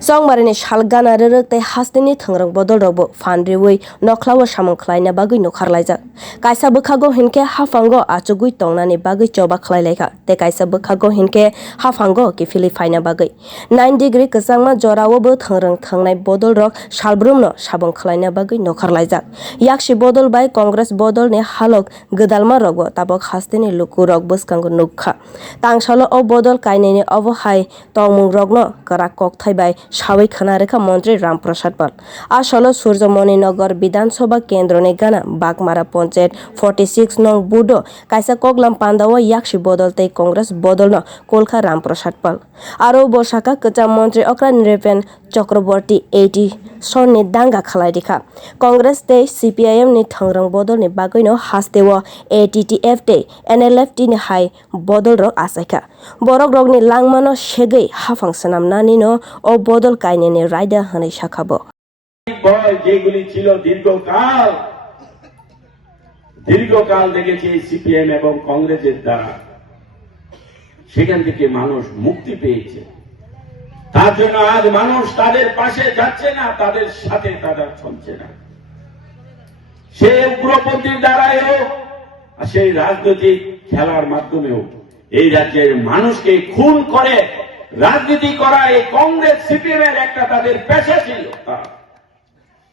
Songmarani shalgana rerek tei hasteni thangrang bodol rokbo fanriwi nokhlawo samung khlaina bagwi nokharlaijak. Kaisa bwkhago hinke hafango achugui tongnani bagwi choba khlailaika tei kaisa bwkhago hinke hafango kifili phaina bagwi 9 degree kwchangma jorao bo thangrang thangnai bodol rok salbrumno sabung khlaina bagwi nokharlaijak. Yaksi bodol bai Congress bodolni halok gdalma rokbo tabok hasteni luku rok bwskango nukha. Tang salo o bodol kainani obo hai tongmung rokno karak kokthai bai sawi khana rekha montri Ram Prasad pal. Asolo Surjamoni Nagar Bidhan Sabha Kendroni gana bagmara panchayat 46 nong budo kaisa koklam panda o Yaksi bodol tei Congress bodolno kolkha Ram Prasad pal. Aro bosaka kacham montri okra nirepen Chakraborty 80 sonni danga khalai rekha. Congress tei CPIM ni thangrang bodol ni bagwino hasteo ATTF tei NLFT ni hai bodol rok asaika. Borog rok ni langmano segei hafang sanam nani no o bodol kaineni raida hanai sakha যেগুলি ছিল দীর্ঘকাল দেখেছি CPM এবং কংগ্রেসের দ্বারা সেখান থেকে মানুষ মুক্তি পেয়েছে। তার জন্য আজ মানুষ তাদের পাশে যাচ্ছে না, তাদের সাথে তারা চলছে না। সে উগ্রপন্থীর দ্বারাই হোক আর সেই রাজনৈতিক খেলার মাধ্যমেও এই রাজ্যের মানুষকে খুন করে রাজনীতি করা এই কংগ্রেস সিপিএম এর একটা তাদের পেশা ছিল।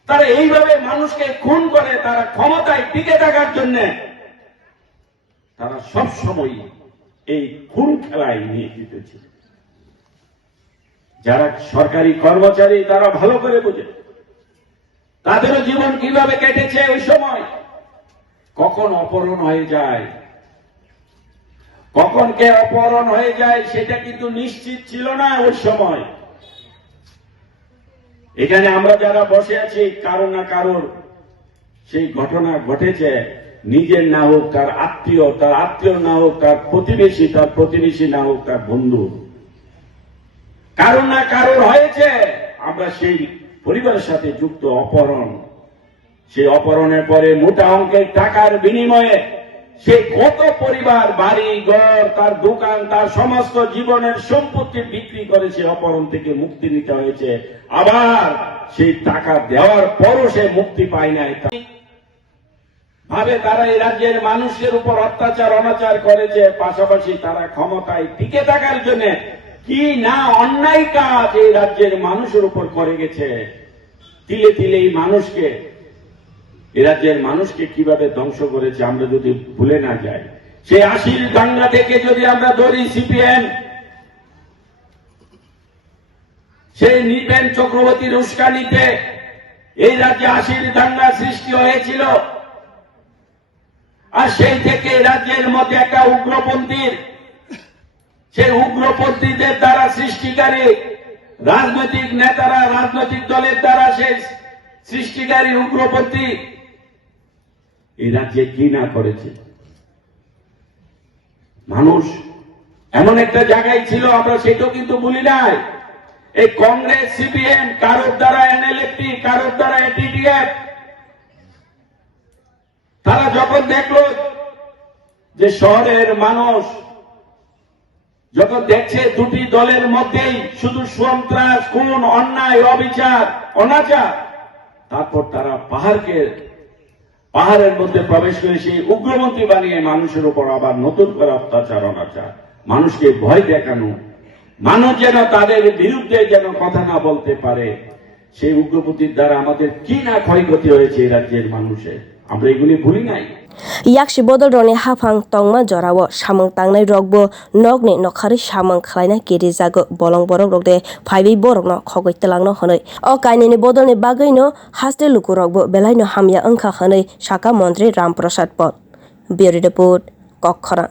তারা এইভাবে মানুষকে খুন করে তারা ক্ষমতায় টিকে থাকার জন্য তারা সবসময় এই খুন খেলায় নিয়ে জিতেছে। যারা সরকারি কর্মচারী তারা ভালো করে বোঝে তাদেরও জীবন কিভাবে কেটেছে ওই সময়, কখন অপহরণ হয়ে যায়, কখন কে অপহরণ হয়ে যায় সেটা কিন্তু নিশ্চিত ছিল না ওই সময়। এখানে আমরা যারা বসে আছি কারো না কারোর সেই ঘটনা ঘটেছে, নিজের না হোক তার আত্মীয় না হোক তার প্রতিবেশী না হোক তার বন্ধু, কারো না কারোর হয়েছে। আমরা সেই পরিবারের সাথে যুক্ত অপহরণ, সেই অপহরণের পরে মোটা অঙ্কের টাকার বিনিময়ে সে কত পরিবার বাড়ি ঘর তার দোকান তার সমস্ত জীবনের সম্পত্তি বিক্রি করে সে অপহরণ থেকে মুক্তি নিতে হয়েছে। আবার সেই টাকা দেওয়ার পরও সে মুক্তি পায় নাই। ভাবে তারা এই রাজ্যের মানুষের উপর অত্যাচার অনাচার করেছে, পাশাপাশি তারা ক্ষমতায় টিকে থাকার জন্য কি না অন্যায় কাজ এই রাজ্যের মানুষের উপর করে গেছে। তিলে তিলে এই মানুষকে এ রাজ্যের মানুষকে কিভাবে ধ্বংস করেছে আমরা যদি ভুলে না যাই। সেই 80 দাঙ্গা থেকে যদি আমরা ধরি সিপিএম, সেই নৃপেন চক্রবর্তীর উস্কানিতে এই রাজ্যে 80 দাঙ্গা সৃষ্টি হয়েছিল। আর সেই থেকে রাজ্যের মধ্যে একটা উগ্রপন্থীর, সেই উগ্রপন্থীদের দ্বারা সৃষ্টিকারী রাজনৈতিক নেতারা রাজনৈতিক দলের দ্বারা সেই সৃষ্টিকারী উগ্রপন্থী এই রাজ্যে কি না করেছে। মানুষ এমন একটা জায়গায় ছিল আমরা সেটাও কিন্তু ভুলি নাই। এই কংগ্রেস সিপিএম কারোর দ্বারা এনএলএফটি কারোর দ্বারা এটিটিএফ তারা যখন দেখলো যে শহরের মানুষ যখন দেখছে দুটি দলের মধ্যেই শুধু সন্ত্রাস খুন অন্যায় অবিচার অনাচার, তারপর তারা পাহাড়ের মধ্যে প্রবেশ করে সেই উগ্রপন্থী বানিয়ে মানুষের উপর আবার নতুন করে অত্যাচার অনাচার, মানুষকে ভয় দেখানো, মানুষ যেন তাদের বিরুদ্ধে যেন কথা না বলতে পারে, সেই উগ্রপন্থীর দ্বারা আমাদের কি না ক্ষয়ক্ষতি হয়েছে এই রাজ্যের মানুষের, আমরা এগুলি ভুলি নাই। Yaksi bodol roni hafang tongma jorao samung tangnai rokbo nokni nokhari samung khlaina kiri jago bolong borog rokde phaibi borok no khogoi telangno honoi o kainini bodolni bagui no haste luku rokbo belai no hamya wngkha honoi sakha montri Ram Prasad pal. Bureau report koklam.